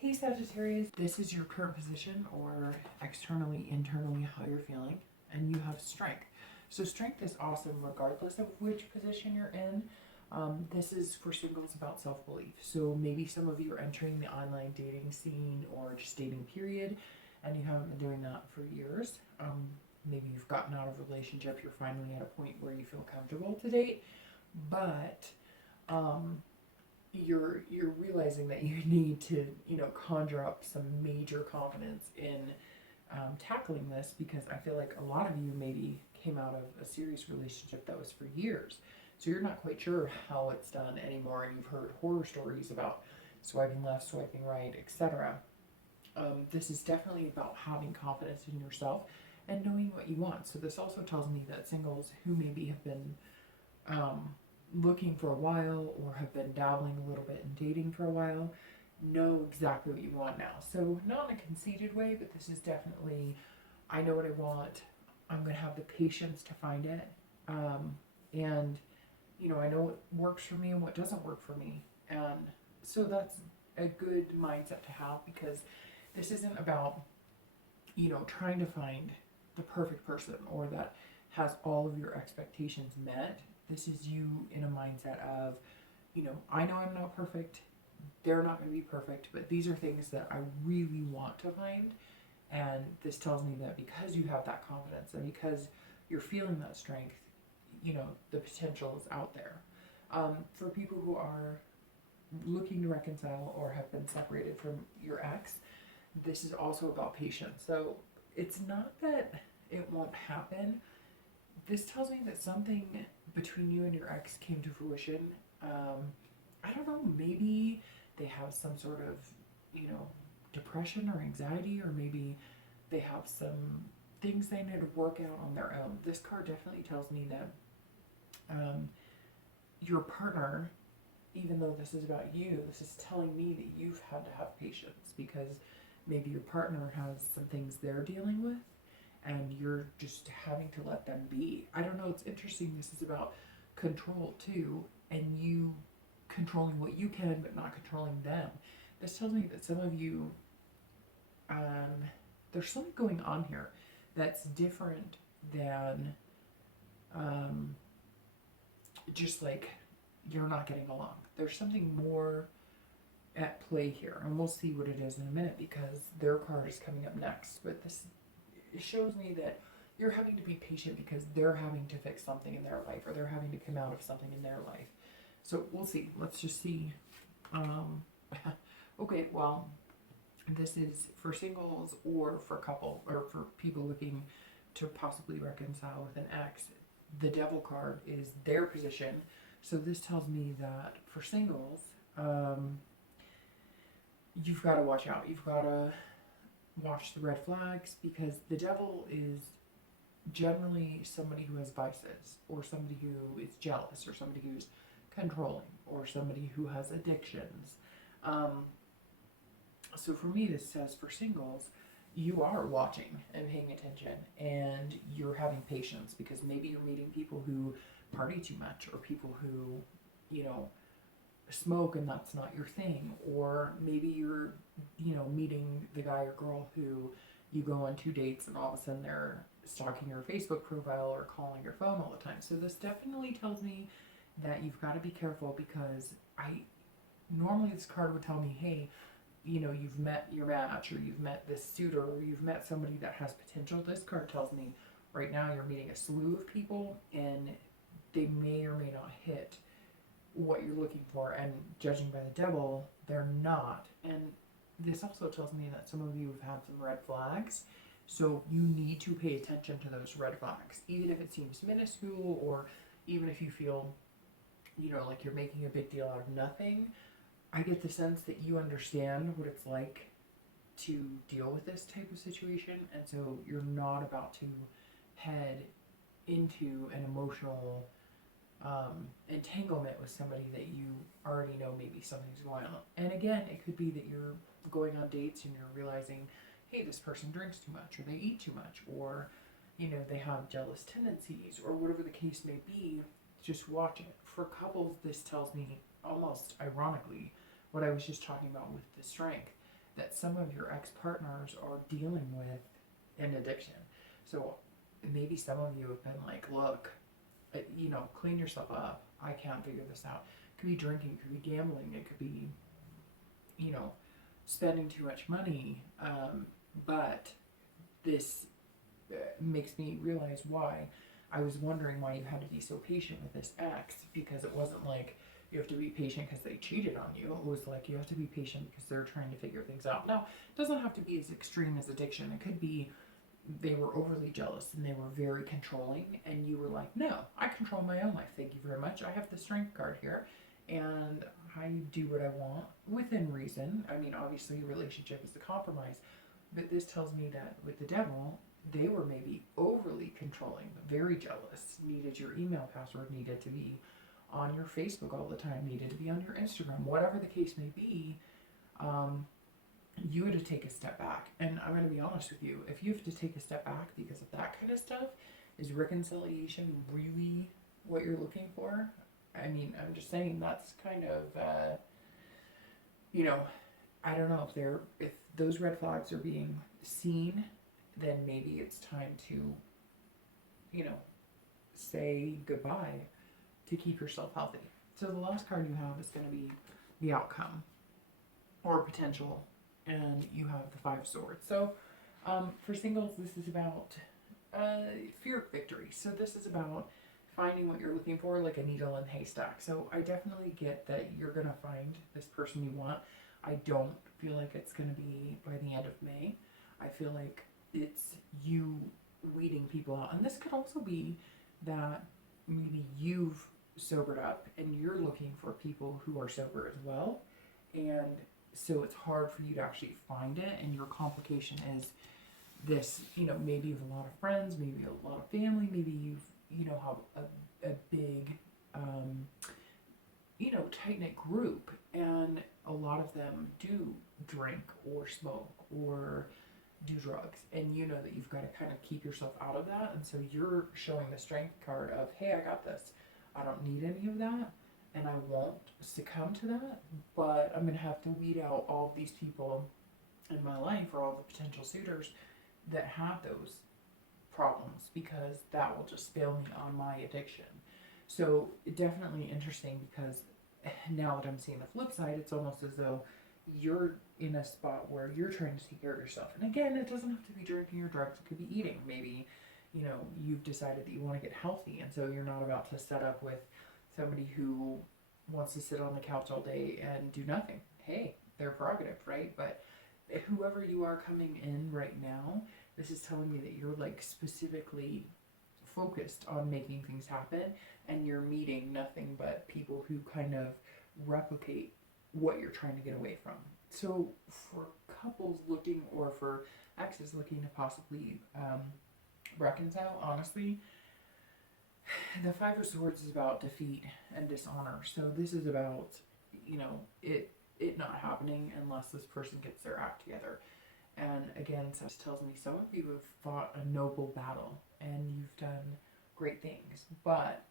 Hey Sagittarius, this is your current position, or externally, internally, how you're feeling, and you have strength. So strength is awesome regardless of which position you're in. This is for singles about self-belief. So maybe some of you are entering the online dating scene or just dating period, and you haven't been doing that for years. Maybe you've gotten out of a relationship, you're finally at a point where you feel comfortable to date, but you're realizing that you need to conjure up some major confidence in tackling this, because I feel like a lot of you maybe came out of a serious relationship that was for years, so you're not quite sure how it's done anymore, and you've heard horror stories about swiping left, swiping right, etc. This is definitely about having confidence in yourself and knowing what you want. So this also tells me that singles who maybe have been looking for a while or have been dabbling a little bit in dating for a while know exactly what you want now. So not in a conceited way, but this is definitely, I know what I want. I'm going to have the patience to find it. And, I know what works for me and what doesn't work for me. And so that's a good mindset to have, because this isn't about, trying to find the perfect person or that has all of your expectations met. This is you in a mindset of, I know I'm not perfect. They're not going to be perfect, but these are things that I really want to find. And this tells me that because you have that confidence and because you're feeling that strength, the potential is out there. For people who are looking to reconcile or have been separated from your ex, this is also about patience. So it's not that it won't happen. This tells me that something between you and your ex came to fruition. I don't know, maybe they have some sort of, depression or anxiety, or maybe they have some things they need to work out on their own. This card definitely tells me that your partner, even though this is about you, this is telling me that you've had to have patience, because maybe your partner has some things they're dealing with and you're just having to let them be. I don't know, it's interesting. This is about control too, and you controlling what you can but not controlling them. This tells me that some of you, there's something going on here that's different than just like you're not getting along. There's something more at play here, and we'll see what it is in a minute, because their card is coming up next. But this, it shows me that you're having to be patient because they're having to fix something in their life, or they're having to come out of something in their life. So we'll see. Let's just see. Okay, well, this is for singles or for couple, or for people looking to possibly reconcile with an ex. The Devil card is their position. So this tells me that for singles, you've got to watch out. You've got to watch the red flags, because the Devil is generally somebody who has vices, or somebody who is jealous, or somebody who's controlling, or somebody who has addictions. So for me, this says for singles, you are watching and paying attention, and you're having patience, because maybe you're meeting people who party too much, or people who, smoke and that's not your thing, or maybe you're, meeting the guy or girl who you go on 2 dates and all of a sudden they're stalking your Facebook profile or calling your phone all the time. So this definitely tells me that you've got to be careful, because normally this card would tell me, hey, you've met your match, or you've met this suitor, or you've met somebody that has potential. This card tells me right now you're meeting a slew of people, and they may or may not hit what you're looking for, and judging by the Devil, they're not. And this also tells me that some of you have had some red flags, so you need to pay attention to those red flags, even if it seems minuscule, or even if you feel, like you're making a big deal out of nothing. I get the sense that you understand what it's like to deal with this type of situation, and so you're not about to head into an emotional entanglement with somebody that you already know maybe something's going on. And again, it could be that you're going on dates and you're realizing, hey, this person drinks too much, or they eat too much, or they have jealous tendencies, or whatever the case may be. Just watch it. For couples, this tells me, almost ironically, what I was just talking about with the strength, that some of your ex-partners are dealing with an addiction. So maybe some of you have been like, look, clean yourself up. I can't figure this out. It could be drinking, it could be gambling, it could be, spending too much money. But this makes me realize why. I was wondering why you had to be so patient with this ex, because it wasn't like you have to be patient because they cheated on you. It was like you have to be patient because they're trying to figure things out. Now, it doesn't have to be as extreme as addiction. It could be they were overly jealous and they were very controlling, and you were like, no, I control my own life. Thank you very much. I have the strength card here, and I do what I want within reason. I mean, obviously, a relationship is a compromise, but this tells me that with the devil, they were maybe overly controlling, very jealous, needed your email password, needed to be on your Facebook all the time, needed to be on your Instagram, whatever the case may be. You had to take a step back. And I'm going to be honest with you, if you have to take a step back because of that kind of stuff, is reconciliation really what you're looking for? I mean, I'm just saying that's kind of, I don't know if those red flags are being seen, then maybe it's time to, say goodbye to keep yourself healthy. So the last card you have is going to be the outcome or potential, and you have the 5 swords. So for singles, this is about fear of victory. So this is about finding what you're looking for, like a needle in a haystack. So I definitely get that you're going to find this person you want. I don't feel like it's going to be by the end of May. I feel like it's you weeding people out. And this could also be that maybe you've sobered up and you're looking for people who are sober as well. And so it's hard for you to actually find it. And your complication is this, maybe you have a lot of friends, maybe a lot of family, maybe you've, have a big, tight-knit group, and a lot of them do drink or smoke or do drugs, and you know that you've got to kind of keep yourself out of that. And so you're showing the strength card of, hey, I got this. I don't need any of that, and I won't succumb to that, but I'm going to have to weed out all of these people in my life, or all the potential suitors that have those problems, because that will just fail me on my addiction. So definitely interesting, because now that I'm seeing the flip side, it's almost as though you're in a spot where you're trying to take care of yourself. And again, it doesn't have to be drinking or drugs. It could be eating. Maybe, you've decided that you want to get healthy, and so you're not about to set up with somebody who wants to sit on the couch all day and do nothing. Hey, their prerogative, right? But whoever you are coming in right now, this is telling me that you're like specifically focused on making things happen, and you're meeting nothing but people who kind of replicate what you're trying to get away from. So for couples looking, or for exes looking to possibly reconcile, honestly, the 5 of Swords is about defeat and dishonor. So this is about, it not happening unless this person gets their act together. And again, this tells me some of you have fought a noble battle and you've done great things, but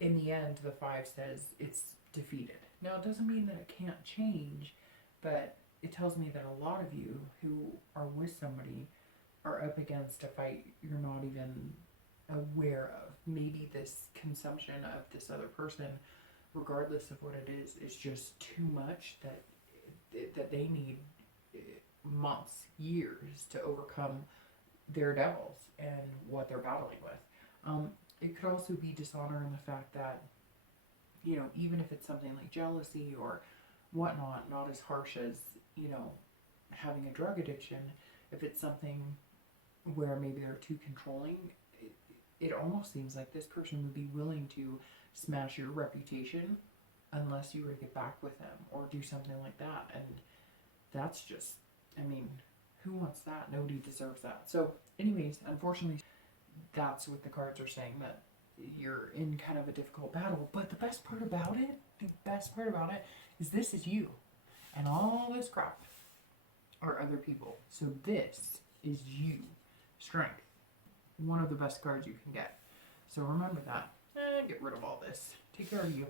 in the end, the 5 says it's defeated. Now, it doesn't mean that it can't change, but it tells me that a lot of you who are with somebody are up against a fight you're not even aware of. Maybe this consumption of this other person, regardless of what it is just too much, that they need months, years to overcome their devils and what they're battling with. It could also be dishonor in the fact that, even if it's something like jealousy or whatnot, not as harsh as, having a drug addiction, if it's something where maybe they're too controlling, it almost seems like this person would be willing to smash your reputation unless you were to get back with them or do something like that. And that's just, who wants that? Nobody deserves that. So anyways, unfortunately, that's what the cards are saying, that you're in kind of a difficult battle. But the best part about it is this is you. And all this crap are other people. So this is you. Strength. One of the best cards you can get. So remember that. And get rid of all this. Take care of you.